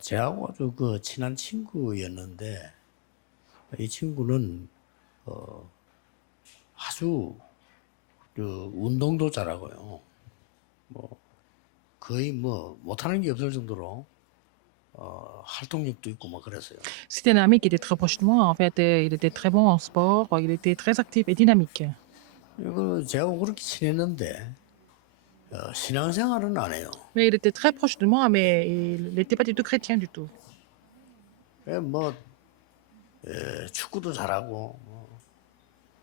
제하고 아주 그 친한 친구였는데 이 친구는 아주 그 운동도 잘하고요. 뭐 거의 뭐 못하는 게 없을 정도로 활동력도 있고 뭐 그랬어요. C'était un ami qui était très proche de moi. En fait, il était très bon en sport. Il était très actif et dynamique. 이거 제가 그렇게 친했는데 신앙생활은 안 해요. Mais il était très proche de moi, mais il n'était pas du tout chrétien du tout. 뭐 축구도 잘하고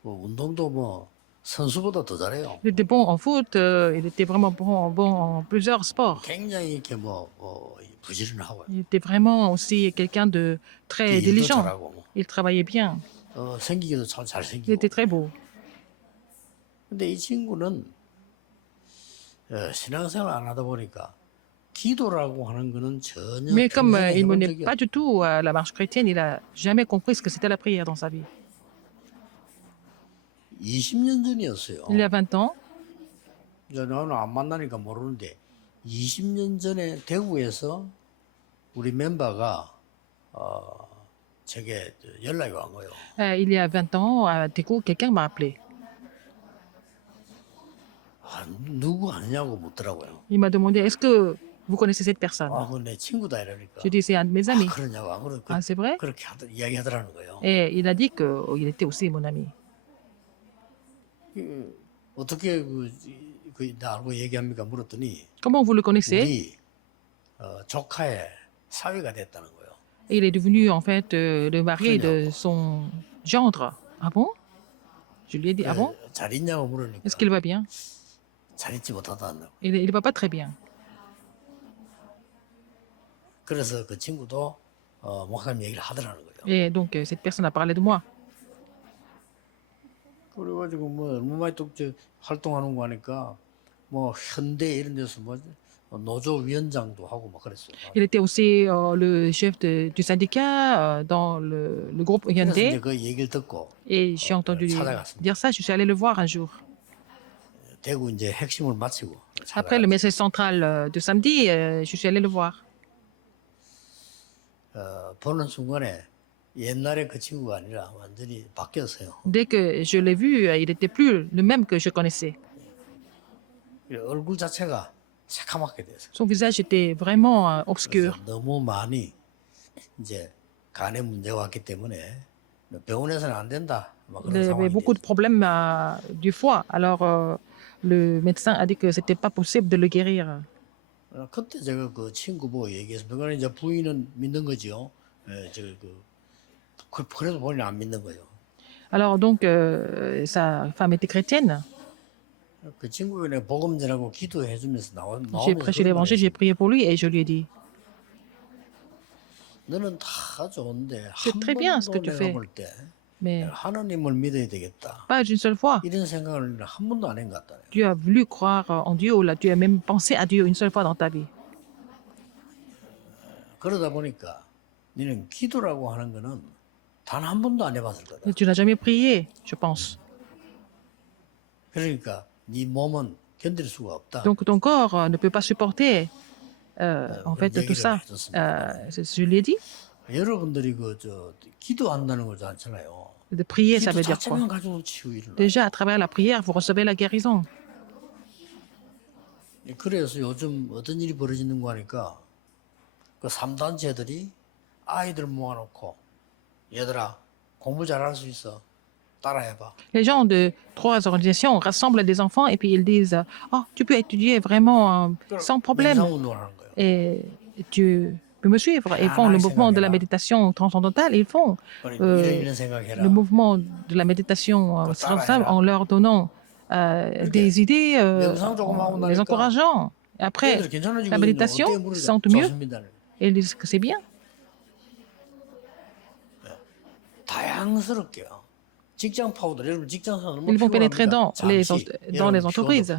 뭐 운동도 뭐 선수보다 더 잘해요. Il était bon en foot. Il était vraiment bon en plusieurs sports. 굉장히 이렇게 부지런하고요. Il était vraiment aussi quelqu'un de très 일도 diligent. 잘하고 뭐. Il travaillait bien. 생기기도 참 Il 잘생기고. était très beau. 근데 이 친구는 신앙생활 안 하다 보니까 기도라고 하는 거는 전혀 Mais comme 평생에 il 해본 menait 적이 pas du tout la marche chrétienne, il n'a jamais compris ce que c'était la prière dans sa vie. 20년 전이었어요. Il y a 20 ans, 나는 안 만나니까 모르는데 20년 전에 대구에서 우리 멤버가 제게 연락이 온 거예요. il y a 20 ans, à Tékou, quelqu'un m'a appelé. 누구 아니냐고 묻더라고요. Il m'a demandé, est-ce que vous connaissez cette personne? 그건 내 친구다 이러니까. J'ai dit, c'est un de mes amis. 그러냐고 안 그래. Ah, c'est vrai? 그렇게 이야기하더라는 거예요. Et il a dit qu'il était aussi mon ami. 어떻게 나 알고 얘기합니까 물었더니 Comment vous le connaissez? 우리 조카의 사위가 됐다는 거예요. Il est devenu en fait le mari de son gendre. Ah bon? Je lui ai dit, ah bon? 잘 있냐고 물으니까 Est-ce qu'il va bien? 잘 있지 못하다는. Il ne va pas très bien. 그래서 그 친구도 목사님 얘기를 하더라는 거예요. Et donc, cette personne a parlé de moi. 그래가지고 뭐 얼마 많이 또 활동하는 거 하니까 뭐 현대 이런 데서 뭐 노조 위원장도 하고 막 그랬어요. Il était aussi le chef du syndicat dans le groupe 그래서 이제 Hyundai. 그 얘기를 듣고 Et j'ai entendu dire ça, je suis allé le voir un jour. 대구 이제 핵심을 마치고 Après le message central de samedi, je suis allé le voir. 보는 순간에 옛날에 그 친구가 아니라 완전히 바뀌었어요. Dès que je l'ai vu, il n'était plus le même que je connaissais. 얼굴 자체가 새카맣게 돼서 Son visage était vraiment obscur. 너무 많이 이제 간에 문제가 왔기 때문에 병원에서는 안 된다. 막 Il 그런 avait 상황이 beaucoup de problèmes du foie. Alors, le médecin a dit que ce n'était pas possible de le guérir. 그때 제가 그 친구 보고 얘기해서 그러니까 이제 부인은 믿는 거죠. 그래도 본인은 안 믿는 거예요. Alors, donc, sa femme était chrétienne. 그 친구가 내가 복음 전하고 기도해 주면서 J'ai prêché l'évangile, j'ai prié pour lui et je lui ai dit, 너는 다 좋은데 c'est très bien ce que tu 내가 fais, 볼 때 mais 하나님을 믿어야 되겠다. pas d'une seule fois. 이런 생각을 한 번도 안 한 것 같다. Tu as voulu croire en Dieu, là, tu as même pensé à Dieu une seule fois dans ta vie. 그러다 보니까 너는 기도라고 하는 거는 단 한 번도 안 해봤을 거다. Et tu n'as jamais prié, je pense. 그러니까 네 몸은 견딜 수가 없다. Donc, ton corps ne peut pas supporter, en fait, tout ça. Je lui ai dit, 여러분들이 기도한다는 거 않잖아요. de prier, ça 기도 veut dire quoi? 자체만 가지고 치유를. Déjà, à travers la prière, vous recevez la guérison. 그래서 요즘 어떤 일이 벌어지는 거 하니까 그 3단체들이 아이들 모아놓고 얘들아 공부 잘할 수 있어 따라해봐. Les gens de 3 organisations rassemblent des enfants et puis ils disent, oh, tu peux étudier vraiment sans problème. 명상운동을 하는 거예요. Et tu peux me suivre. Ils font le mouvement de la méditation transcendantale. Ils font 이런 생각해라. le mouvement de la méditation transcendantale en leur donnant des idées, en les encourageant. Et après, 얘들 괜찮아지고 la méditation, ils se sentent mieux 좋습니다. et ils disent que c'est bien. 다양스럽게요. 직장 파고들 여러분 직장에서 Ils vont pénétrer dans les entreprises.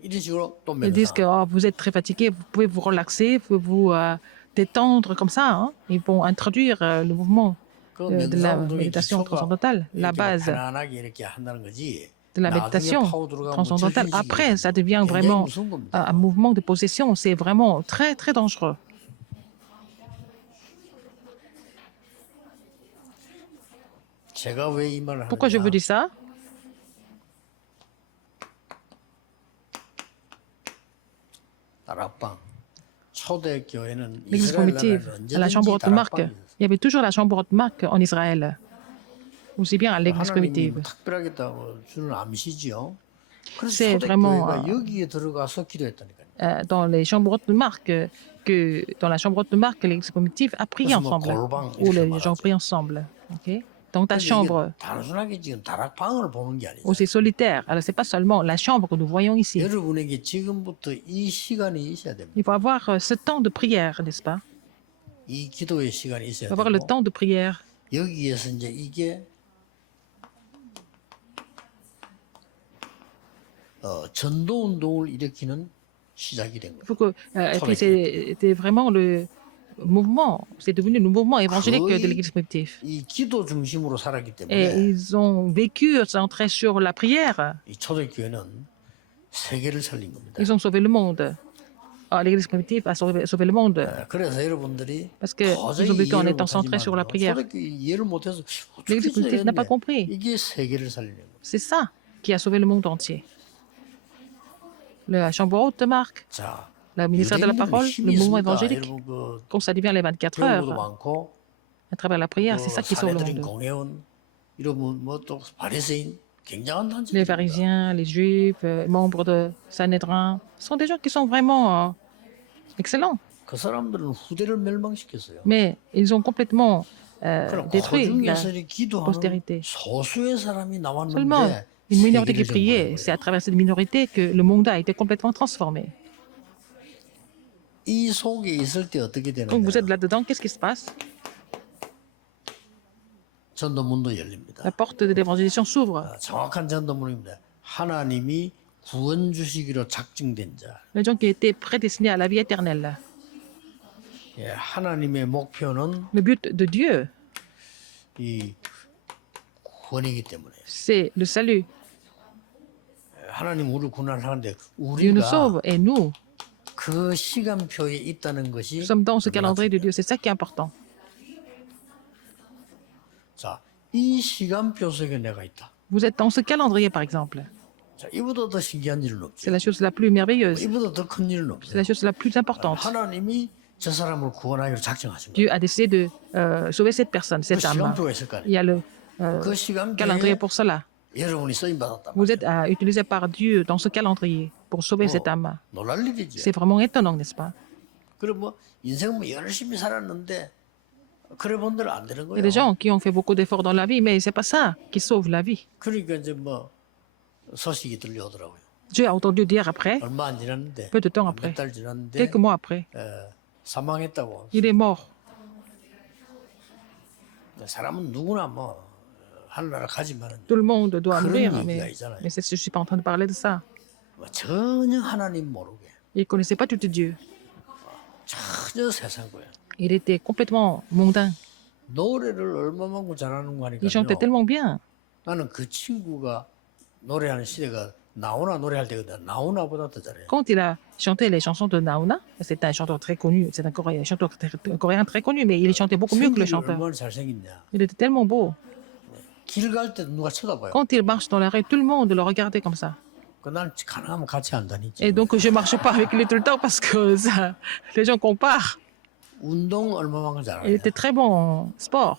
이런 식으로 또 Ils disent que 명상. oh, vous êtes très fatigué, vous pouvez vous relaxer, vous pouvez vous détendre comme ça. Hein. Ils vont introduire le mouvement 그 de la 명상 운동의 méditation 기초가 transcendantale, la 이렇게 base 편안하게 이렇게 한다는 거지. de la 나중에 méditation 파고 들어가면 transcendantale. 절실해지게 Après, ça devient 굉장히 vraiment 무서운 겁니다. un mouvement de possession. C'est vraiment très, très dangereux. 제가 왜 이 말을 Pourquoi je vous 하느냐? dis ça? 다락방. 초대교회는 L'église 이스라엘 primitive, 나라는 à la chambre 언제든지 haute marque, 다락방이 있어요. il y avait toujours la chambre haute marque en Israël, aussi bien à l'église 하나님이 primitive. 특별하게 주는 암시지요. 그래서 C'est vraiment 초대교회가 여기에 들어가서 기도했다니까요. dans les chambres hautes marques que dans la chambre haute marque, l'église primitive a prié 그래서 뭐 ensemble, 골방 où 이렇게 les gens 말하죠. prient ensemble. Ok? Dans ta 근데 이게 chambre, 단순하게 지금 다락방을 보는 게 아니죠. où c'est solitaire. Alors, c'est pas seulement la chambre que nous voyons ici. 여러분에게 지금부터 이 시간이 있어야 됩니다. Il faut avoir ce temps de prière, n'est-ce pas? 이 기도의 시간이 Il 있어야 faut avoir le 되고 temps de prière. 여기에서 이제 이게 전도 운동을 일으키는 시작이 된 Il 거예요. faut que, et puis c'était vraiment le mouvement, c'est devenu le mouvement évangélique de l'église primitive. 이 기도 중심으로 살았기 Et 때문에 ils ont vécu centrés sur la prière. 이 초대교회는 세계를 살린 겁니다. Ils ont sauvé le monde. Ah, l'église primitive a sauvé le monde. 그래서 여러분들이 Parce qu'ils ont vécu en étant centrés sur la prière. 초대교회 이해를 못해서 어떻게 L'église primitive n'a pas compris. 이게 세계를 살리는 거예요. C'est ça qui a sauvé le monde entier. La chambre haute marque, 자, le ministère de la parole, le mouvement évangélique. 여러분 그 Quand ça devient les 24 배우도 heures, 많고 à travers la prière, c'est ça qui sauve le 사내들인 monde. 공회원 이런 뭐또 바리새인 굉장한 Les 단체입니다. pharisiens, les juifs, membres de Sanhédrin, sont des gens qui sont vraiment excellents. 그 사람들은 후대를 멸망시켰어요. Mais ils ont complètement 그럼 그 détruit la 중에서 기도하는 postérité. 소수의 사람이 Seulement 남았는데 une minorité qui 세계를 priait, 정복한 c'est à 거예요. travers cette minorité que le monde a été complètement transformé. 이 속에 있을 때 어떻게 Quand vous êtes 되느냐? là-dedans, qu'est-ce qui se passe? 전도문도 열립니다. La porte de l'évangélisation s'ouvre. 정확한 전도문입니다. 하나님이 구원 주시기로 작정된 자. Les gens qui étaient prédestinés à la vie éternelle. 예, 하나님의 목표는 Le but de Dieu, 이 구원이기 때문에 c'est le salut. 하나님 우리를 구원하는데 Dieu nous 우리가 sauve et nous, 그 시간표에 있다는 것이 nous sommes dans ce 얼마나 calendrier de 중요해요. Dieu. C'est ça qui est important. 자, 이 시간표 속에 내가 있다. Vous êtes dans ce calendrier, par exemple. 자, 이보다 더 신기한 일은 C'est 없죠. la chose la plus merveilleuse. 이보다 더 큰 일은 C'est la 없어요. chose la plus importante. 하나님이 저 사람을 구원하기로 작정하신 거예요. Dieu a décidé de sauver cette personne, 그 cette âme. 시간표가 있을 거 Il y 아니에요. a le 그 시간표에 calendrier pour cela. 여러분이 쓰임 받았다. Vous êtes utilisé par Dieu dans ce calendrier pour sauver cette âme. 놀랄 일이죠. C'est vraiment étonnant, n'est-ce pas? 그럼 뭐 인생 뭐 열심히 살았는데 그래 본 대로 안 되는 Il y a des 거예요. gens qui ont fait beaucoup d'efforts dans la vie, mais c'est pas ça qui sauve la vie. 그러니까 이제 뭐 소식이 들려오더라고요. Dieu a entendu dire après, 얼마 안 지났는데 peu de temps après, 몇 달 지났는데 quelques mois après, 사망했다고. il est mort. 사람은 누구나 뭐 하늘나라 가지만은 Tout le monde doit 그런 mourir, 얘기가 mais 있잖아요. je suis pas en train de parler de ça. 뭐 전혀 하나님 모르게 Il ne connaissait pas tout Dieu. 전혀 세상 거예요. Il était complètement mondain. 노래를 얼마만큼 잘하는 거 Il chantait 하니까요. tellement bien. 나는 그 친구가 노래하는 시대가 나오나 노래할 때거든. 나오나보다 더 잘해. Quand il a chanté les chansons de Naona, c'est un chanteur très connu, c'est un chanteur coréen très connu, mais il chantait beaucoup mieux que le 생기를 chanteur. 얼마나 잘생겼냐. Il était tellement beau. 길 갈 때 누가 쳐다봐요. Quand il marche dans la rue, tout le monde le regardait comme ça. 난 가능하면 같이 안 다니지. Et donc, je ne marche pas avec lui tout le temps parce que ça, les gens comparent. 운동 얼마만큼 Il 잘하냐. était très bon en sport.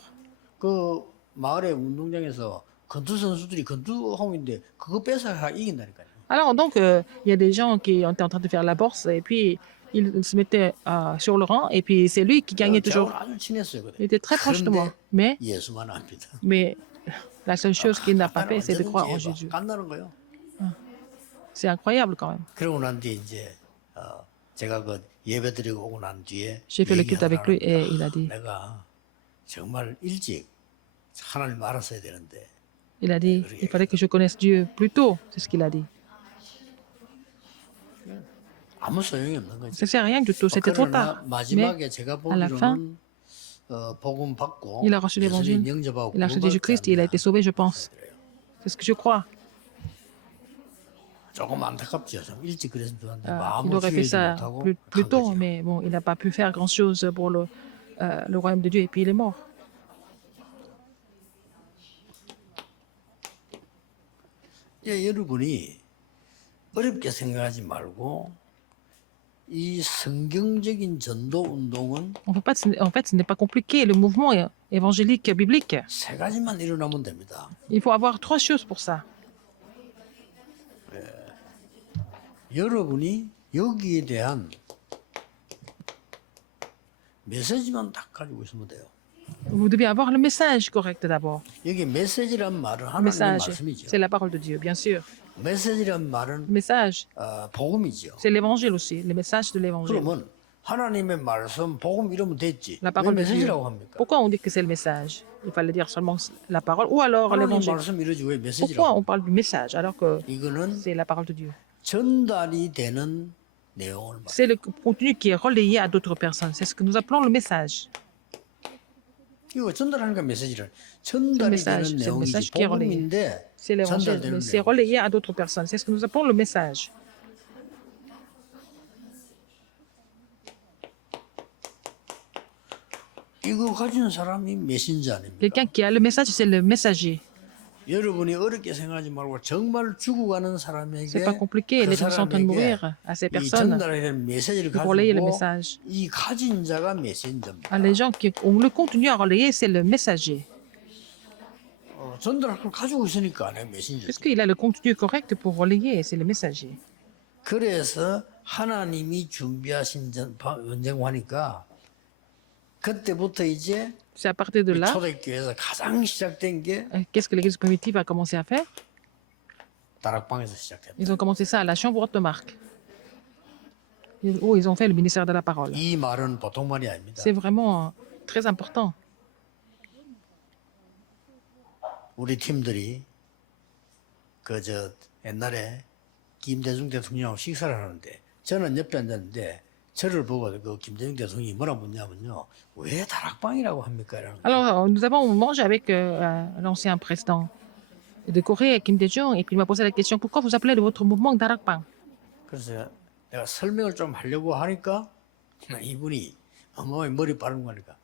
그 마을의 운동장에서 건투 선수들이 건투홈인데 그거 뺏어가 이긴다니까요. Alors, donc, il y a des gens qui étaient en train de faire la bourse et puis ils se mettaient sur le rang et puis c'est lui qui gagnait toujours. 저하고 아주 친했어요. 그래. Il était très proche de moi. 그런데 예수만 압니다. Mais la seule chose qu'il n'a pas fait, c'est de croire en 언제든지 Jésus. 간다는 거요. C'est incroyable quand même. 그러고 난 뒤에 이제 제가 그 예배 드리고 오고 난 뒤에 J'ai fait le culte avec lui et il a dit, 내가 정말 일찍 하나님 알았어야 되는데 il fallait que je connaisse Dieu plus tôt. C'est ce qu'il a dit. 아무 소용이 없는 거지. Ça ne sert à rien du tout. C'était trop 그러나 tard. Mais 마지막에 제가 à la fin, 보기로는 복음 받고 il a reçu l'évangile. 예수님 영접하고 Il a reçu 구원받지 Jésus-Christ et il a été sauvé, je pense. C'est ce que je crois. 조금 안타깝죠. 좀 일찍 그랬으면 좋았는데 Il 마음을 aurait fait 주의하지 ça 못하고 plus 간 tôt, 거죠. mais bon, il n'a pas pu faire grand-chose pour le royaume de Dieu et puis il est mort. 예, 여러분이 어렵게 생각하지 말고 이 성경적인 전도 운동은 En fait, ce n'est pas compliqué. Le mouvement évangélique biblique, 세 가지만 일어나면 됩니다. il faut avoir trois choses pour ça. 여러분이 여기에 대한 메시지만 딱 가지고 있으면 돼요. Vous devez avoir le message correct d'abord. 여기 메시지란 말은 Le 하나님의 message, 말씀이죠. c'est la parole de Dieu, bien sûr. 메시지란 말은 Le message, 복음이죠. c'est l'évangile aussi, le message de l'évangile. 그러면 하나님의 말씀, 복음 이러면 됐지. La 왜 parole de Dieu. 메시지라고 합니까? Pourquoi on dit que c'est le message? Il fallait dire seulement la parole ou alors 하나님 l'évangile. 말씀 이러지 왜 Pourquoi 메시지라고? on parle du message alors que 이거는 c'est la parole de Dieu? 전달이 되는 내용을 말. C'est le contenu qui est relayé à d'autres personnes. C'est ce que nous appelons le message. 이거 전달하니까 메시지를 C'est le 전달이 message, 되는 c'est le 내용이지 message qui est relayé. 복음인데 C'est l'évangile, 전달되는 mais c'est 내용. relayé à d'autres personnes. C'est ce que nous appelons le message. 이거 가진 사람이 메신저 아닙니까? Quelqu'un qui a le message, c'est le messager. 여러분이 어렵게 생각하지 말고 정말 죽어가는 사람에게 C'est pas compliqué. 그 Les gens sont en train de 사람에게 mourir. À ces 이 personnes, 전달해야 되는 메시지를 pour relayer le 가지고 message. 이 가진 자가 메신저입니다. Les gens qui ont le contenu à relayer, c'est le messager. 전달할 걸 가지고 있으니까 내 메신저. Puisqu'il a le contenu correct pour relayer, c'est le messager. 그래서 하나님이 준비하신 전쟁하니까 그때부터 이제 C'est à partir de là, 초대교회에서 가장 시작된 게 qu'est-ce que l'Église primitive a commencé à faire? 다락방에서 시작됐다. Ils ont commencé ça à la chambre haute de Marc. Où ils ont fait le ministère de la parole. 이 말은 보통 말이 아닙니다. C'est vraiment très important. 우리 팀들이 그 옛날에 김대중 대통령하고 식사를 하는데 저는 옆에 앉았는데 저를 보고 그 김대중 대통령이 뭐라 묻냐면요. 왜 다락방이라고 합니까? 이러는 거예요. Alors, nous avons mangé avec l'ancien président de Corée, Kim Dae-jung, et puis il m'a posé la question, pourquoi vous appelez votre mouvement Darakpang? 그래서 내가 설명을 좀 하려고 하니까 이분이 어머니 머리 빠른 거니까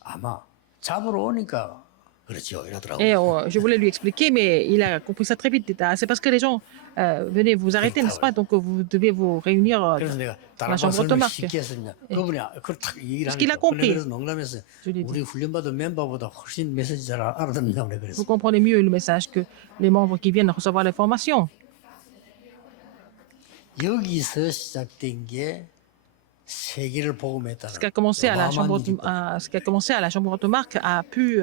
아마 잡으러 오니까 그렇죠 이러더라고요. Et je voulais lui expliquer, mais il a compris ça très vite. Ah, c'est parce que les gens venaient vous arrêter, n'est-ce pas? Donc vous devez vous réunir. 그래서 내가 la 다락방 chambre 설명 haute 쉽게 했습니다. 그분이 그걸 딱 얘기를 Parce qu'il a 하니까 compris. 그래서 농담했어요. Je lui ai dit. 우리 훈련받은 멤버보다 훨씬 메시지 잘 알아듣는다고 그래 Vous 그랬어요. comprenez mieux le message que les membres qui viennent recevoir les formations. 여기서 시작된 게 세계를 복음했다는 Ce qui a commencé à la chambre, 어마어마한 일이거든요. ce qui a commencé à la chambre haute de Marc a pu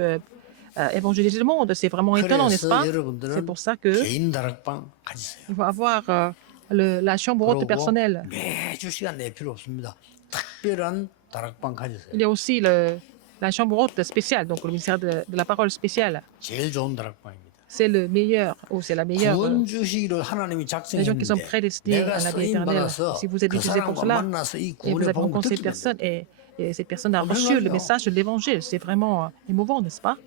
évangéliser le monde. C'est vraiment étonnant, n'est-ce 그래서 pas? C'est 여러분들은 pour ça que 개인 다락방 가지세요. il faut avoir la chambre haute 그리고 personnelle. 매주 시간 낼 필요 없습니다. 특별한 다락방 가지세요. Il y a aussi la chambre haute spéciale, donc le ministère de la parole spéciale. 제일 좋은 다락방입니다. C'est le meilleur, ou c'est la meilleure. 구원 주시기로 하나님이 Les gens qui sont 작정했는데 prédestinés 내가 à la vie 쓰임 éternelle. 받아서 Si vous êtes 그 utilisé pour 사람과 cela, 만나서 이 et vous 구원의 avez 복음을 rencontré 듣게 cette personne, 된다. et cette personne a reçu le message de l'évangile. C'est vraiment émouvant, n'est-ce pas?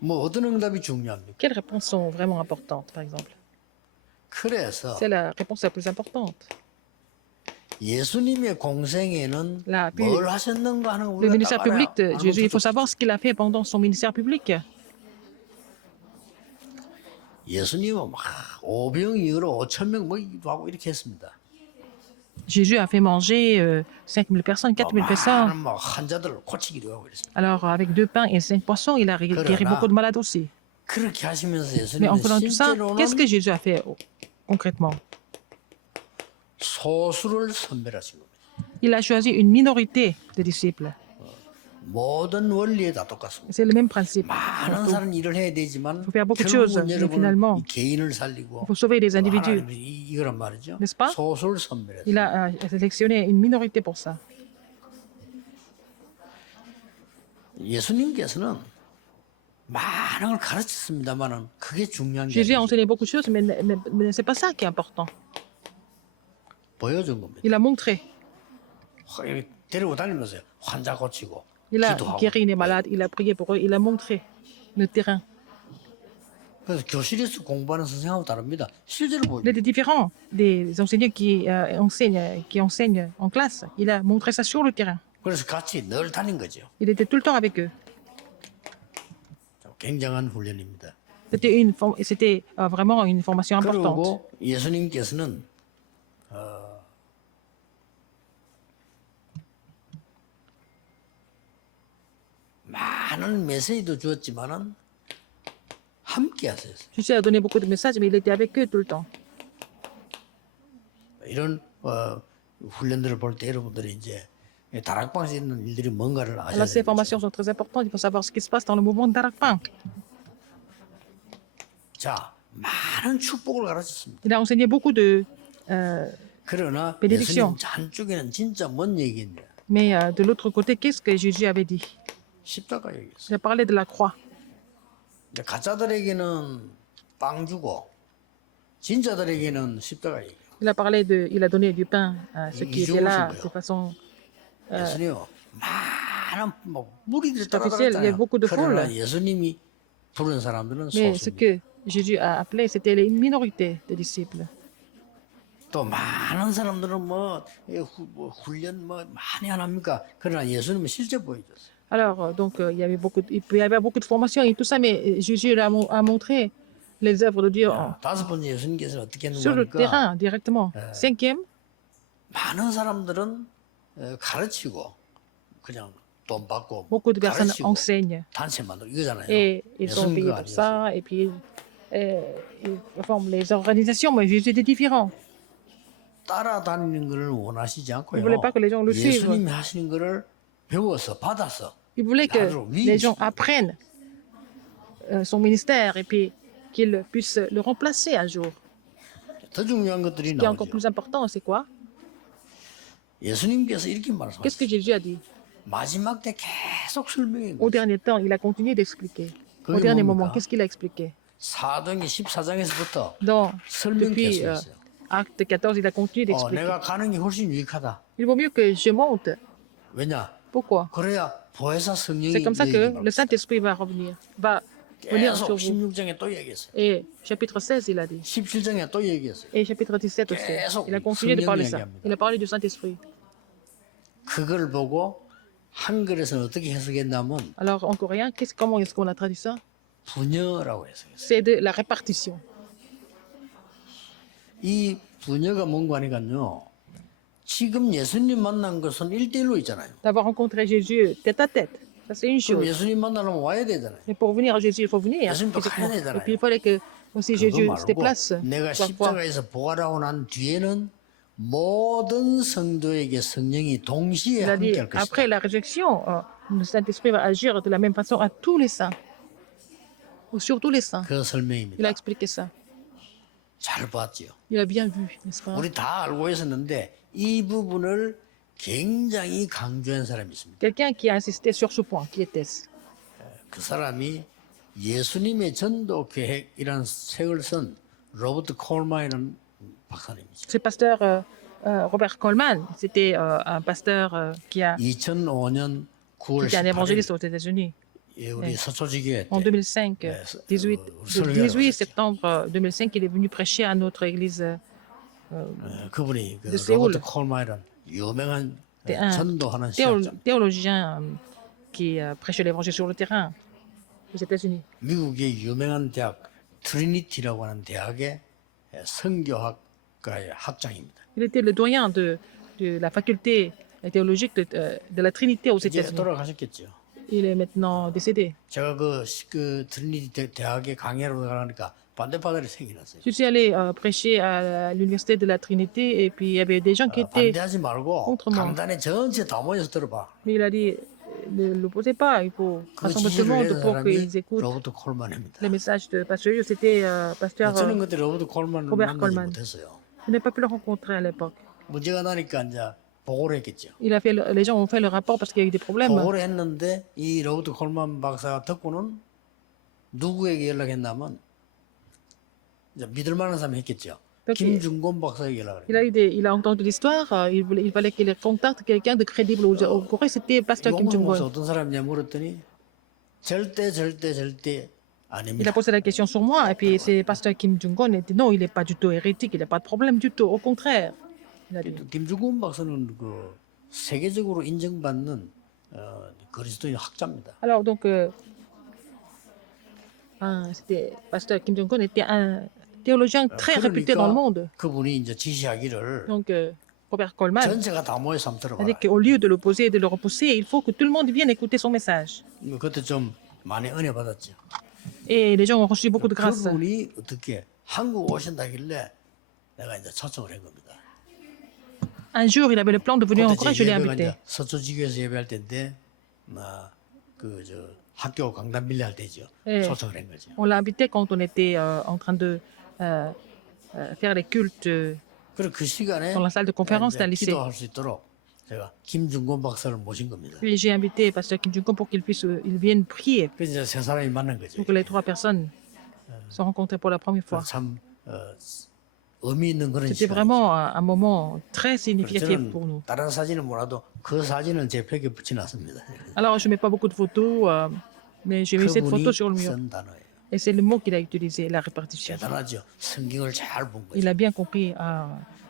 뭐 어떤 응답이 중요합니까? Quelles réponses sont vraiment importantes, par exemple? 그래서 C'est la réponse la plus importante. 예수님의 공생에는 La- 뭘 하셨는가 하는 Le 우리가 ministère 딱 public de 알아야 Jésus, il faut 알면 savoir ce qu'il a fait pendant son ministère public. 예수님은 막 오병이어로 5,000명 먹이기도 하고 이렇게 했습니다. Jésus a fait manger 5000 personnes, 4000 personnes. 많은 막 환자들을 고치기도 하고 그랬습니다. Alors, avec 2 pains et 5 poissons, il a guéri beaucoup de malades aussi. 그렇게 하시면서 Mais en 예수님은 faisant tout ça, qu'est-ce que 실제로는 Jésus a fait concrètement? 소수를 선별하신 겁니다. Il a choisi une minorité de disciples. 모든 원리에 다 똑같습니다. C'est le même principe. 많은 사람 일을 해야 되지만 faut faire beaucoup de choses, 결국은 mais 여러분은 finalement, 이 개인을 살리고 Il faut sauver les individus. 하나님이 이거란 말이죠. N'est-ce pas? 소수를 선별했어요. Il a sélectionné une minorité pour ça. 예수님께서는 많은 걸 가르쳤습니다만은 그게 중요한 게 Jésus a 아니죠. enseigné beaucoup de choses, mais ce n'est pas ça qui est important. 보여준 겁니다. Il a montré. 이렇게 데리고 다니면서 환자 고치고 Il a 기도하고. guéri les malades, il a prié pour eux, il a montré le terrain. 그래서 교실에서 공부하는 선생하고 다릅니다. 실제로 보여요. Il était différent des enseignants qui enseignent en classe. Il a montré ça sur le terrain. 그래서 같이 늘 다닌 거죠. Il était tout le temps avec eux. 굉장한 훈련입니다. C'était vraiment une formation importante. 그리고 예수님께서는 많은 메시지도 주었지만은 함께 하셨어요. Jésus a donné beaucoup de messages, mais il était avec eux tout le temps. 이런 훈련들을 볼 때 여러분들이 이제 다락방에서 있는 일들이 뭔가를 아셔야 Alors, ces 돼요. formations sont très importantes. Il faut savoir ce qui se passe dans le mouvement de Darakpan. 자, 많은 축복을 가르쳤습니다. Il a enseigné beaucoup de. 그러나 bénédiction. 예수님 한쪽에는 진짜 뭔 얘기인데 Mais de l'autre côté, qu'est-ce que Jésus avait dit? 십자가 얘기했어요. Il a parlé de la croix. 이제 가짜들에게는 빵 주고 진짜들에게는 십자가 얘기. Il a donné du pain à ceux qui étaient là de façon 예수님 많은 뭐 무리들이 superficielle. Il y a 따라다녔잖아요. beaucoup de 그러나 foules. 예수님이 부른 사람들은 Mais ce 소수입니다. que Jésus a appelé, c'était une minorité de disciples. 또 많은 사람들은 뭐 훈련 뭐 많이 안 합니까? 그러나 예수님은 실제 보여줬어요. Alors, donc, il peut y avoir beaucoup de formations et tout ça, mais Jésus a montré les œuvres de Dieu 다섯 번째 예수님께서는 어떻게 sur le 했는가 하니까 terrain directement. Cinquième, 많은 사람들은 가르치고 그냥 돈 받고 beaucoup de personnes 가르치고 enseignent 단체 만들고 이거잖아요. et ils sont 예수님 payés 그거 pour 아니었어요. ça et puis ils forment les organisations. Mais Jésus était différent. 따라다니는 것을 원하시지 Il 않고요. ne voulait pas que les gens le suivent. 예수님이 하시는 것을 배워서 받아서 Il voulait que les gens apprennent son ministère et puis qu'ils puissent le remplacer un jour. 더 중요한 것들이 Ce qui est encore 나오죠. plus important, c'est quoi? 예수님께서 이렇게 Qu'est-ce que 말씀하셨어요. Jésus a dit? 마지막 때 계속 설명해 Au 거예요. dernier temps, il a continué d'expliquer. Au 그게 dernier 뭡니까? moment, qu'est-ce qu'il a expliqué? 사도행전 14장에서부터 Depuis 설명했어요. Acte 14, il a continué d'expliquer. 내가 가는 게 훨씬 유익하다. Il vaut mieux que je monte. 왜냐? Pourquoi? 그래야 보혜사 성령이 C'est comme ça que 너희에게 le Saint-Esprit va venir sur 계속 vous. 16장에 또 얘기했어요. Et chapitre 16, il a dit. 17장에 또 얘기했어요. Et chapitre 17 aussi. Il a continué de parler ça. Il a parlé du Saint-Esprit. 그걸 보고 한글에서는 어떻게 해석했냐면 Alors, en coréen, comment est-ce qu'on a traduit ça? 분여라고 해석했어요. C'est de la répartition. 이 분여가 뭔가 하니까요. 지금 예수님 만난 것은 1대1로 있잖아요. D'avoir rencontré Jésus tête à tête, ça c'est une 그럼 chose. 예수님 만나려면 와야 되잖아요. Mais pour venir à Jésus, il faut venir. 예수님 또 physiquement. 가야 되잖아요. Et puis il fallait que aussi 그거 Jésus se 말고 déplace. 내가 parfois. 십자가에서 부활하고 난 뒤에는 모든 성도에게 성령이 동시에 Il a dit, 함께할 것이다. après la résurrection, le Saint-Esprit va agir de la même façon à tous les saints. Ou sur tous les saints. 그 Il a 설명입니다. expliqué ça. 잘 봤지요. Il a bien vu, n'est-ce pas? 우리 다 알고 있었는데 이 부분을 굉장히 강조한 사람이 있습니다. Quelqu'un qui a insisté sur ce point, qui était-ce? 그 사람이 예수님의 전도 계획이라는 책을 쓴 로버트 콜만이라는 박사님이죠. C'est pasteur Robert Coleman. C'était un pasteur qui 2005년 9월 était un 18일 évangéliste aux États-Unis. 우리 서초지교회 En 때 2005, le 18 septembre 2005, il est venu prêcher à notre église. 그분이 그 de Séoul. 로버트 콜만이라는 유명한 un 전도하는 신학자. théologien qui prêchait l'évangile sur le terrain aux États-Unis. 미국의 유명한 대학 트리니티라고 하는 대학의 성교학과의 학장입니다. Il était le doyen de la faculté théologique de la Trinité aux 이제 États-Unis. 돌아가셨겠죠. Il est maintenant décédé. 제가 그 트리니티 대학에 강의하러 가니까 반대파들이 생겨났어요. Je suis allé prêcher à l'université de la Trinité et puis il y avait des gens qui étaient. 반대하지 말고 contre moi. 강단에 전체 다 모여서 들어봐. Mais il a dit ne l'opposez pas, il faut 그 rassembler tout le 지지를 monde 내는 pour 사람이 qu'ils écoutent 로버트 콜만입니다. les messages de Pasteur Yu. C'était Pasteur. 저는 그때 로버트 콜만을 Robert 만나지 Coleman. 못했어요. Je n'ai pas pu le rencontrer à l'époque. 문제가 나니까 이제 보고를 했겠죠. Les gens ont fait le rapport parce qu'il y a eu des problèmes. 보고를 했는데 이 로버트 콜만 박사가 듣고는 누구에게 연락했냐면 이제 믿을 만한 사람이 했겠죠. Donc, 김중곤 박사에게 연락을 했어요. il a entendu l'histoire. Il fallait qu'il contacte quelqu'un de crédible au Corée. C'était Pasteur Kim 용문 목사 Jong-un. 어떤 사람이냐 물었더니 절대 Il 아닙니다. a posé la question sur moi et puis c'est Pasteur Kim Jong-un. Il a dit non, il n'est pas du tout hérétique. Il n'a pas de problème du tout. Au contraire. Il a dit. 김중곤 박사는 그 세계적으로 인정받는 그리스도인 학자입니다. Alors donc C'était pasteur Kim Jong-un était un théologien très réputé dans le monde. 그분이 이제 지시하기를 Donc, Robert Coleman 전체가 다 모여서 한번 a dit 들어봐라. qu'au lieu de l'opposer et de le repousser, il faut que tout le monde vienne écouter son message. 그때 좀 많이 은혜 받았죠. Et les gens ont reçu beaucoup de grâce. 그분이 어떻게 한국 오신다길래 내가 이제 초청을 한 겁니다. Un jour, il avait le plan de venir en 그때 Corée, je 제 l'ai 예배가 invité. 이제 서초지교에서 예배할 때인데, 그저 학교 강단 빌려할 때죠. 예. 초청을 한 거죠. On l'a invité quand on était en train de faire les cultes 그리고 그 시간에 dans la salle de conférence 이제 d'un lycée. 기도할 수 있도록 제가 김중곤 박사를 모신 겁니다. Puis j'ai invité pasteur Kim Jong-un pour qu'il vienne prier, 그래서 이제 세 사람이 만난 거죠. pour que les trois personnes se rencontrent pour la première fois. 참 의미 있는 그런 C'était 시간. vraiment un moment très significatif pour nous. 저는 다른 사진은 몰라도 그 사진은 제 벽에 붙여놨습니다. Alors, je ne mets pas beaucoup de photos, mais j'ai mis cette photo 그분이 sur le mur. 쓴 단어예요. Et c'est le mot qu'il a utilisé, la répartition. 대단하죠. 성경을 잘 본 거죠. Il a bien compris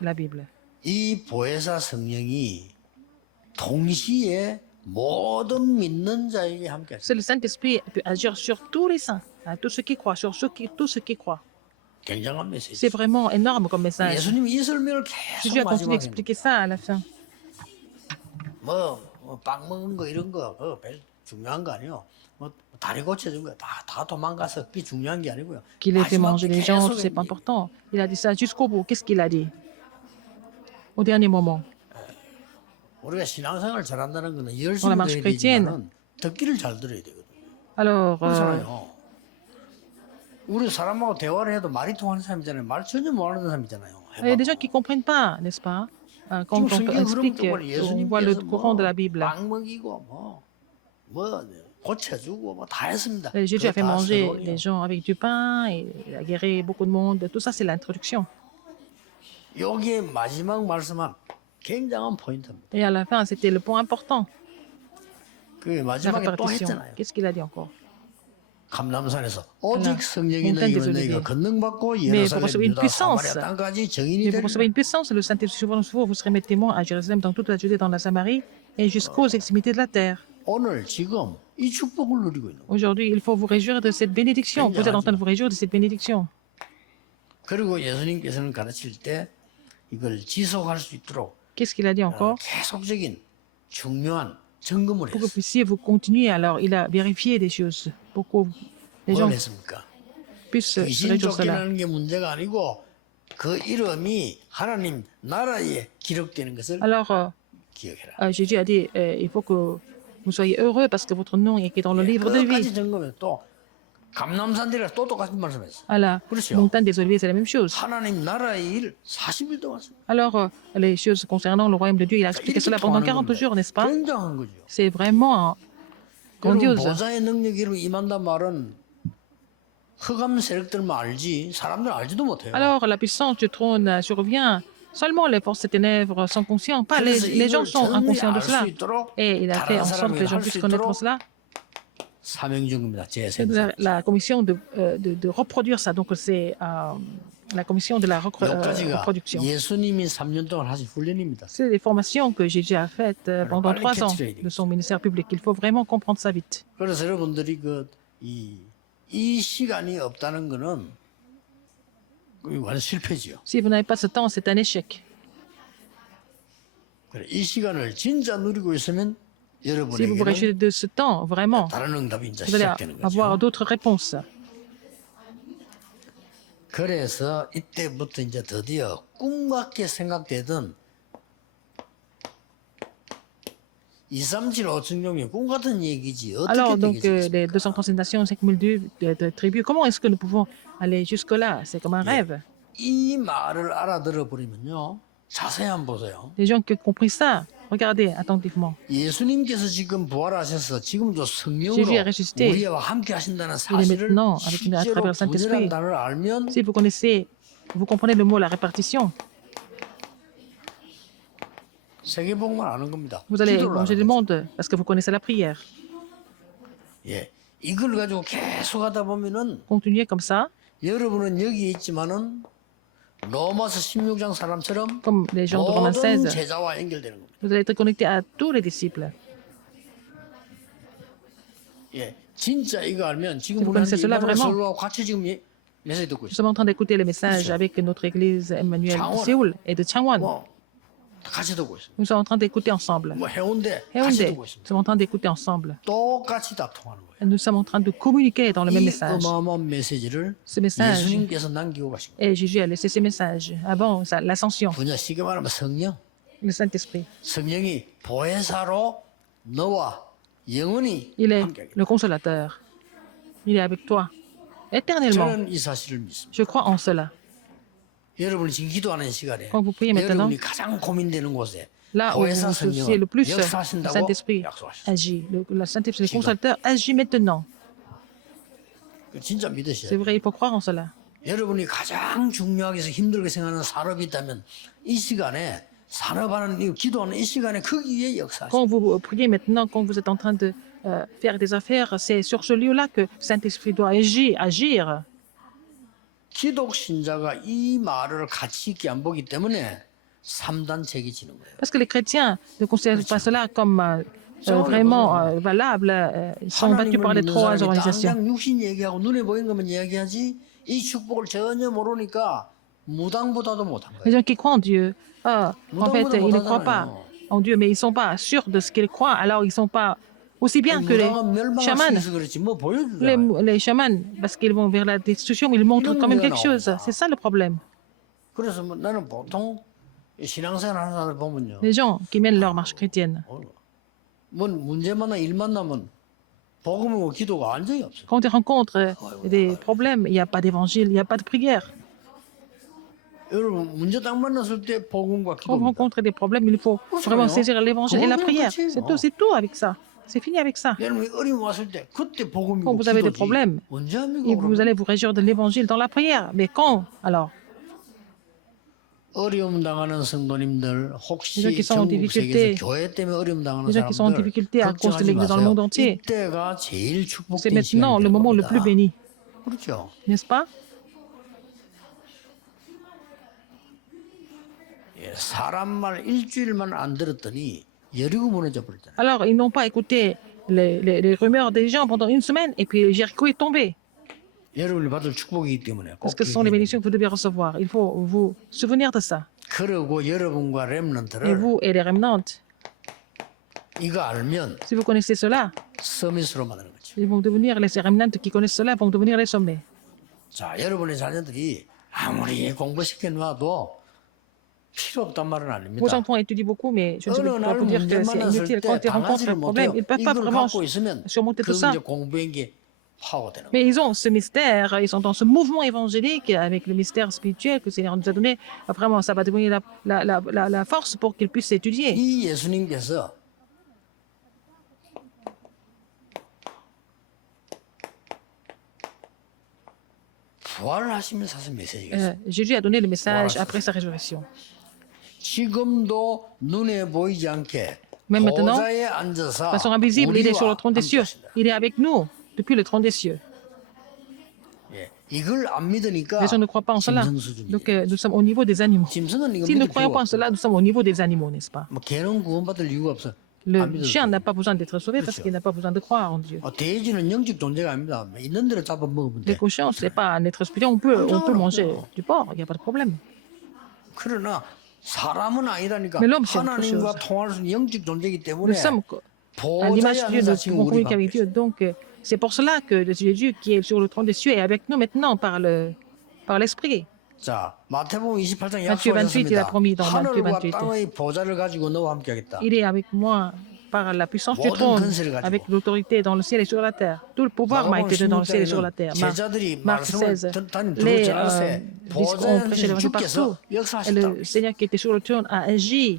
la Bible. 이 보혜사 성령이 동시에 모든 믿는 자에게 함께 하십니다. C'est le Saint-Esprit qui peut agir sur tous les saints, tous ceux qui croient, sur tous ceux qui croient. 굉장한 메시지. C'est vraiment énorme comme message. 예수님이 이 설명을 Jésus 계속 a continué 마지막에 à expliquer ça à la fin. 뭐빵 먹은 거 이런 거 별 중요한 거 아니에요. 뭐 다리 고쳐준 거 다 도망가서 그게 중요한 게 아니고요. Qu'il ait fait 마지막 manger les gens, 계속 c'est pas 얘기해요. important. Il a dit ça jusqu'au bout. Qu'est-ce qu'il a dit au dernier moment? 우리가 신앙생활 잘한다는 거는 Dans 열심히 la marche 해야 chrétienne. 되지만 듣기를 잘 들어야 되거든. Alors, 그렇잖아요. 우리 사람하고 대화를 해도 말이 통하는 사람이잖아요. 말 전혀 못하는 사람이잖아요. il y a des gens qui ne comprennent pas, n'est-ce pas? Quand on 지금 성경 흐름 explique, 똑바로 on voit le 예수님께서 courant de la Bible. 빵 먹이고 뭐 고쳐주고 뭐 다 했습니다. Jésus a fait 그거 다 manger 서론이에요. les gens avec du pain, et il a guéri beaucoup de monde. Tout ça, c'est l'introduction. 여기에 마지막 말씀은 굉장한 포인트입니다. Et à la fin, c'était le point important, 그 la 마지막에 또 répartition. 했잖아요. Qu'est-ce qu'il a dit encore? 감람산에서 오직 성령이 montagne 너희가 des 너희가 Oliviers. 건능받고 Mais vous recevez 예루살렘, une 유다, puissance. 사마리아 땅까지 증인이 Mais vous recevez 되리라. une puissance, le Saint-Esprit souverain sur vous, vous serez mes témoins à Jérusalem, dans toute la Judée, dans la Samarie et jusqu'aux extrémités de la terre. 오늘 지금 이 축복을 누리고 있는 거예요. Aujourd'hui, il faut vous réjouir de cette bénédiction. Vous êtes en train de vous réjouir de cette bénédiction. 그리고 예수님께서는 가르칠 때 이걸 지속할 수 있도록 Qu'est-ce qu'il a dit encore? 계속적인 중요한 점검을 Pour que vous 했어요. puissiez vous continuer. Alors, il a vérifié des choses pour que les gens 뭘 했습니까? puissent se 귀신 réjouir de cela. 쫓겨나는 게 문제가 아니고 그 이름이 하나님 나라에 기록되는 것을 Alors, 기억해라. Jésus a dit, il faut que vous soyez heureux parce que votre nom est écrit dans le livre de 끝까지 vie. 점검해 또 감남산들이랑 또 똑같은 말씀했어. À la 그렇죠. montagne des Oliviers, c'est la même chose. 하나님 나라의 일 40일 동안 했어요. Alors, les choses concernant le royaume de Dieu, il a expliqué cela pendant 40 jours, n'est-ce pas? 굉장한 거죠. C'est vraiment 여러분 grandiose. 보좌의 능력이 이름 임한단 말은 흑암 세력들만 알지 사람들은 알지도 못해요. Alors, la puissance du trône survient. Seulement les forces des ténèbres sont conscients, pas 그래서 les gens 이걸 sont inconscients de 알수 cela. 있도록 Et il a fait 다른 en sorte que les gens 사람이 puissent 할수 connaître 있도록 cela. 사명중입니다. C'est 제 la commission de reproduire ça. Donc, c'est la commission de la 여기까지가 reproduction. 예수님이 3년 동안 하신 훈련입니다. C'est les formations que Jésus a faites pendant 3 ans de son ministère public. Il faut vraiment comprendre ça vite. 그래서 여러분들이 이 시간이 없다는 거는 완전 실패지요. Si vous n'avez pas ce temps, c'est un échec. 그래, 이 시간을 진짜 누리고 있으면 Si vous vous 여러분에게는 réjouissez de ce temps, vraiment, 다른 응답이 이제 vous allez 시작되는 avoir 거죠. d'autres réponses. 그래서 이때부터 이제 드디어 꿈 같게 생각되던 237, 5천종이 꿈 같은 얘기지 Alors, 어떻게 donc, 되겠습니까? les 237 nations, 5002 de tribus, comment est-ce que nous pouvons aller jusque-là? C'est comme un rêve. 이 말을 알아들어 버리면요. 자세히 한번 보세요. Les gens qui ont compris ça, regardez attentivement. 예수님께서 지금 부활하셔서 지금도 성령으로 Jésus est ressuscité. 우리와 함께 하신다는 Il est 사실을 maintenant avec nous à 실제로 travers le Saint-Esprit. 분열한 단어를 알면 Si vous connaissez, vous comprenez le mot la répartition, 세계복만 아는 겁니다. vous allez 기도를 manger 아는 le 거죠. monde parce que vous connaissez la prière. 예, 이걸 가지고 계속 하다 보면은 Continuez comme ça, 여러분은 여기 있지만은 로마서 16장 사람처럼 comme les gens de Romains 모든 16. 제자와 연결되는 겁니다. Vous allez être connecté à tous les disciples. 예, 진짜 이거 알면 지금 Si vous 우리 connaissez cela 이만한 vraiment. 서울하고 같이 지금 메시지 듣고 Nous 있어. sommes en train d'écouter les messages avec notre église Emmanuel de Séoul et de Changwon. 뭐 같이 듣고 있어. Nous sommes en train d'écouter ensemble. 뭐 해운대 같이 Haeundae, 듣고 있습니다. nous sommes en train d'écouter ensemble. 똑같이 다 통하는 거예요. Et nous sommes en train de communiquer dans le même 이 message. 어마어마한 메시지를 Ce message, 예수님께서 남기고 가신 거예요. et Jésus a laissé ces messages avant l'ascension, 분야 쉽게 말하면 성령. le Saint-Esprit. 성령이 보혜사로 너와 영원히 Il est 함께하겠다. le consolateur. Il est avec toi éternellement. 저는 이 사실을 믿습니다. Je crois en cela. 여러분이 지금 기도하는 시간에 Quand vous priez maintenant, 여러분이 가장 고민되는 곳에 là où vous 보혜사 vous souciez 성령은 le plus, le 역사하신다고 Saint-Esprit 약속하셨어요. agit. Le Saint-Esprit, le consolateur, agit maintenant. 진짜 믿으셔야 C'est 돼요. vrai, il faut croire en cela. 여러분이 가장 중요하게 해서 힘들게 생각하는 산업이 있다면 이 시간에 산업하는 이 기도하는 이 시간에 거기에 역사하시죠. Quand vous priez maintenant, quand vous êtes en train de faire des affaires, c'est sur ce lieu-là que le Saint-Esprit doit agir. 기독 신자가 이 말을 가치 있게 안 보기 때문에 3단 책이 지는 거예요. Parce que les chrétiens ne considèrent pas cela comme vraiment valable. Ils sont battus par les trois organisations. 당장 육신 얘기하고 눈에 보이는 것만 이야기하지 이 축복을 전혀 모르니까 무당보다도 못한 Les 거예요. gens qui croient en Dieu, en fait, ils ne croient pas en Dieu, mais ils ne sont pas sûrs de ce qu'ils croient, alors ils ne sont pas aussi bien que les 무당은 멸망할 수 chamans. 있어 그렇지 뭐 보여주잖아요. Les chamans, parce qu'ils vont vers la destruction, ils montrent quand même quelque chose. C'est ça le problème. 그래서 뭐 나는 보통 신앙생활 하는 사람들 보면요. Les gens qui mènent leur marche chrétienne, 뭐 문제 만나 일 만나면 복음하고 기도가 완전히 없어요. quand ils rencontrent des problèmes, il n'y a pas d'évangile, il n'y a pas de prière. 여러분 문제 딱 만났을 때 복음과 Quand vous 기도입니다. rencontrez des problèmes, il faut vraiment saisir l'évangile et la prière. C'est tout avec ça. C'est fini avec ça. 여러분이 어려움 왔을 때 그때 복음이고 Quand vous avez des 기도지. problèmes, 언제 합니까? Et vous 그러면? allez vous réjouir de l'évangile dans la prière. Mais quand alors? 어려움 당하는 성도님들 혹시 Les gens qui sont en 전국 difficulté, 세계에서 교회 때문에 어려움 당하는 Les gens qui sont en 사람들 difficulté à cause de 걱정하지 l'église dans le 마세요. monde entier. 이때가 제일 C'est 축복된 maintenant 시간이 le 되는 moment le 겁니다. plus béni, 그렇죠. n'est-ce pas? 예, 사람 말 일주일만 안 들었더니 여리고 무너져 버렸잖아요. Alors, ils n'ont pas écouté les rumeurs des gens pendant une semaine et puis Jéricho est tombé. 여러분이 받을 축복이기 때문에 꼭 Parce que ce sont les bénédictions que vous devez recevoir. Il faut vous souvenir de ça. 그러고 여러분과 Et 렘넌트를 vous et les remnants, 이거 알면 si vous connaissez cela, 서밋으로 만드는 거죠. ils vont devenir, les remnants qui connaissent cela vont devenir les sommets. 자, 여러분의 자녀들이 아무리 공부시켜 놔도 필요 없단 말은 아닙니다. Vos enfants étudient beaucoup, mais je ne 어느 veux pas 날 vous dire 문제 que c'est 만났을 inutile. 때 Quand ils rencontrent 당하지를 un problème, 못해요. ils ne peuvent pas 이걸 vraiment 갖고 있으면 surmonter tout 그 ça. 이제 공부한 게 파고되는 거예요. Mais ils ont ce mystère, ils sont dans ce mouvement évangélique avec le mystère spirituel que le Seigneur nous a donné. Vraiment, ça va devenir la force pour qu'ils puissent étudier. 이 예수님께서 부활을 하시면서 하신 메시지가 있어요. Jésus a donné le message après sa résurrection. 지금도 눈에 보이지 않게 Même maintenant, 보좌에 앉아서 de façon invisible, il est sur le 우리와 trône des cieux. 함께하신다. Il est avec nous depuis le trône des cieux. 예, 이걸 안 믿으니까 Les gens ne croient pas en cela. 짐승 수준이에요. Donc, nous sommes au niveau des animaux. 짐승은 이거 Si nous ne 믿을 croyons 필요가 pas en 없어. cela, nous sommes au niveau des animaux, n'est-ce pas? 뭐 개는 구원받을 이유가 없어. 안 Le 믿어도 chien 돼. n'a pas besoin d'être sauvé parce qu'il n'a pas besoin de croire en Dieu. 돼지는 영적 존재가 아닙니다. 있는 대로 잡아 먹으면 Les 돼. cochons, ce n'est pas un être spirituel. On peut manger du porc, il n'y a pas de problème. 그러나 사람은 아니라니까. Mais l'homme, c'est autre 하나님과 chose. 통할 수 있는 영적 존재이기 Nous 때문에 sommes à 보좌에 l'image de Dieu, 앉아서 nous 지금 pouvons 우리 communiquer avec 가운데 Dieu. Donc, c'est pour cela que le Jésus qui est sur le trône des cieux est avec nous maintenant par l'Esprit. 자, 마태복음 28장 Matthieu 28, il a 약속하셨습니다. promis dans Matthieu 하늘과 28. 땅의 보좌를 가지고 너와 함께하겠다. Il est avec moi par la puissance du 모든 trône, 권세를 가지고. avec l'autorité dans le ciel et sur la terre. Tout le pouvoir m'a été donné dans le ciel et sur la terre. 제자들이 Marc 말씀을 16. 듣다니 Les 들었지 않았어요. discours 보좌에 ont prêché 앉으신 l'évangile partout. 주께서 Et 역사하셨다. le Seigneur qui était sur le trône a agi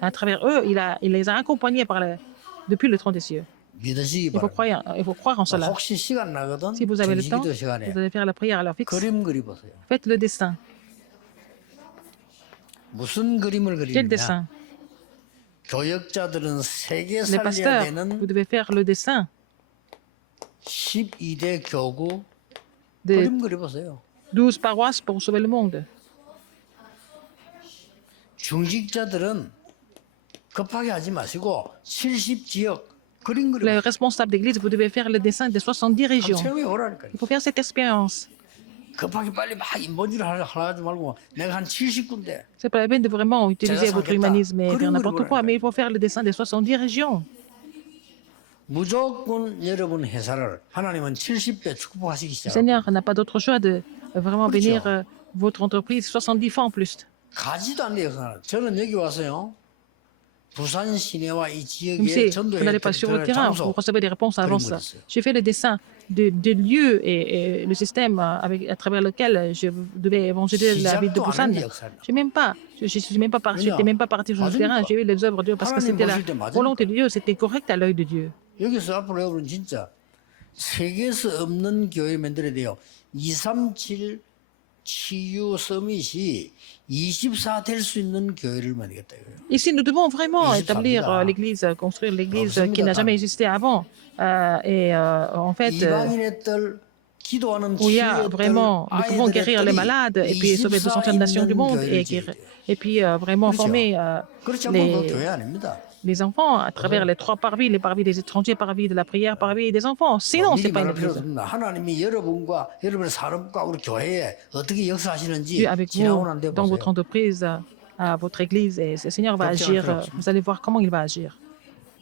à travers eux. Il les a accompagnés depuis le trône des cieux. 믿으시기 Il faut 바랍니다. croire en cela. 혹시 시간 나거든 Si vous avez le temps, 정식기도 vous 시간에 allez faire la prière à l'heure fixe. 그림 그리보세요. Faites le dessin. 무슨 그림을 Quel 그리느냐? dessin? 교역자들은 세계 Les 살려야 pasteurs, 되는 vous devez faire le dessin 12대 교구 des 그림 그려보세요. 12 paroisses pour sauver le monde. 중직자들은 급하게 하지 마시고 70지역 그림 Le 그려. responsable d'église, vous devez faire le dessin des 70 régions. 체험해 오라니까요. Il faut faire cette expérience. 급하게 빨리 막 인본주의를 하려 하지 말고 내가 한 70군데 C'est pas la peine de vraiment utiliser 제가 votre 사겠다. humanisme et faire 그림 n'importe quoi, 그리고 mais il faut faire le dessin des 70 régions. 무조건 여러분 회사를 하나님은 70배 축복하시기 Le 시작합니다. Seigneur n'a pas d'autre choix de vraiment 그렇죠. bénir votre entreprise 70 fois en plus. 가지도 않는 역사는 저는 여기 와서요. 부산 시내와 이 Même 지역의 si vous 전도회 n'allez pas sur le terrain, vous 장소 recevez des réponses à 그림 l'avance. 그렸어요. J'ai fait le dessin de lieux et le système à travers lequel je devais évangéliser la ville de 시작도 안 Busan. 했는데 역사는. Je suis même pas parti, 왜냐? j'étais même pas parti sur le terrain. 맞으니까. J'ai vu les œuvres de Dieu parce que 하나님 c'était la 보실 때 맞으니까. volonté de Dieu, c'était correct à l'œil de Dieu. 여기서 앞으로 여러분 진짜 세계에서 없는 교회 만들어야 돼요. 237 치유 서밋이 24 될 수 있는 교회를 만들겠다 이거예요. Ici, nous devons vraiment 24 établir 입니다. l'église, construire l'église 없습니다. qui n'a jamais existé avant. En fait, 이방인의 딸 기도하는 où il y a 치유의 vraiment, 딸 nous pouvons 아이들의 guérir les 딸이 malades et puis sauver 200 nations du 24 monde 있는 et, 교회를 지어야 돼요. et puis vraiment 그렇죠. former 그렇지 않으면 그 les, 교회 아닙니다. les enfants à travers les trois parvis, les parvis des étrangers, parvis de la prière, parvis des enfants. Sinon, c'est 미리 pas une 말할 필요 église. 없습니다. 하나님이 여러분과 여러분의 삶과 우리 교회에 어떻게 역사하시는지 Dieu avec 지나고 vous 난 뒤에 dans votre 보세요. entreprise, à votre église, et le Seigneur va agir. Vous allez voir comment il va agir.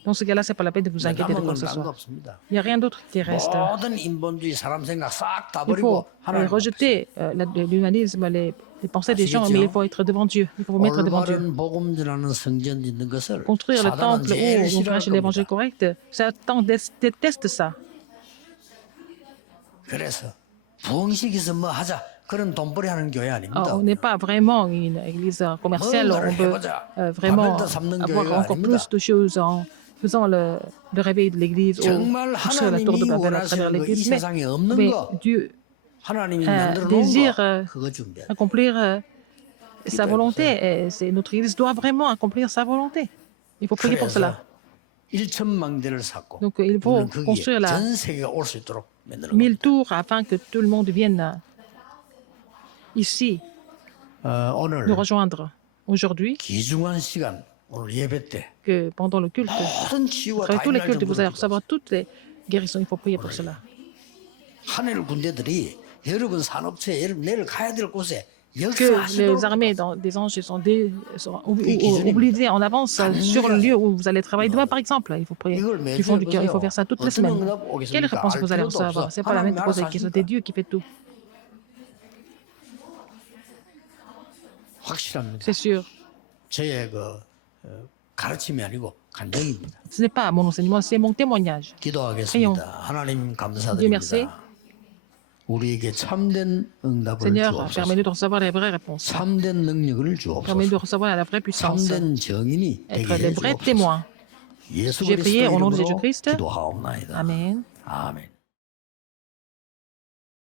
Dans ce cas-là, c'est pas la peine de vous inquiéter de 남은 quoi 건 que ce 딴 거 soit. 없습니다. Il n'y a rien d'autre qui reste. 모든 인본주의 사람 생각 싹 다 Il 버리고 faut 하나님 앞에 rejeter l'humanisme, les pensées des gens, mais il faut être devant Dieu. Il faut vous mettre devant Dieu. 올바른 복음 전하는 성전 짓는 것을 Construire le 사단은 temple 제일 où on 싫어할 prêche l'évangile 겁니다. correct, Satan déteste ça. 그래서 부흥식에서 뭐 하자 그런 돈벌이 하는 교회 아닙니다. On n'est pas vraiment une église commerciale, on veut vraiment avoir encore plus de choses en faisant le réveil de l'église ou 정말 sur la tour de 하나님이 Babel à travers 원하시는 거 이 l'église. 세상에 없는 Mais 거 Dieu 하나님이 만들어 놓은 désire 거 그거 준비해. accomplir sa volonté. Et notre église doit vraiment accomplir sa volonté. Il faut prier pour cela. 1천망대를 쌓고 Donc il faut 우리는 거기에 construire 전 세계가 올 수 있도록 만드는 1000 tours afin que tout le monde vienne ici 거. 오늘 nous rejoindre. Aujourd'hui, 귀중한 시간 오늘 예배 때 que pendant le culte, 모든 치유가 à 다 travers tous les 일어날 cultes, vous allez 정도로 recevoir toutes les guérisons. Il faut prier pour cela. 하늘 군대들이 여러분 산업체에 여러분 내일 가야 될 곳에 Que 역사하시도록 les armées des anges sont obligées en avance sur le lieu où vous allez travailler demain, par exemple. Il faut prier du fond du cœur. Il faut faire ça toutes les semaines. Quelle réponse vous allez recevoir? C'est pas la même de poser la question. C'est Dieu qui fait tout. 확실합니다. C'est sûr. 저의 가르침이 아니고 간증입니다. Ce n'est pas mon enseignement, c'est mon témoignage. 기도하겠습니다. 하나님 Dieu merci. 감사드립니다. 우리에게 참된 응답을 Seigneur, 주옵소서. permets-nous de recevoir les vraies réponses. 참된 능력을 Permets-nous de 주옵소서. recevoir la vraie puissance. 참된 정인이 Être 되게 les vrais 해주옵소서. témoins. 예수 J'ai prié 그리스도 au nom de 이름으로 Jésus-Christ. 기도하옵나이다. Amen. 아멘.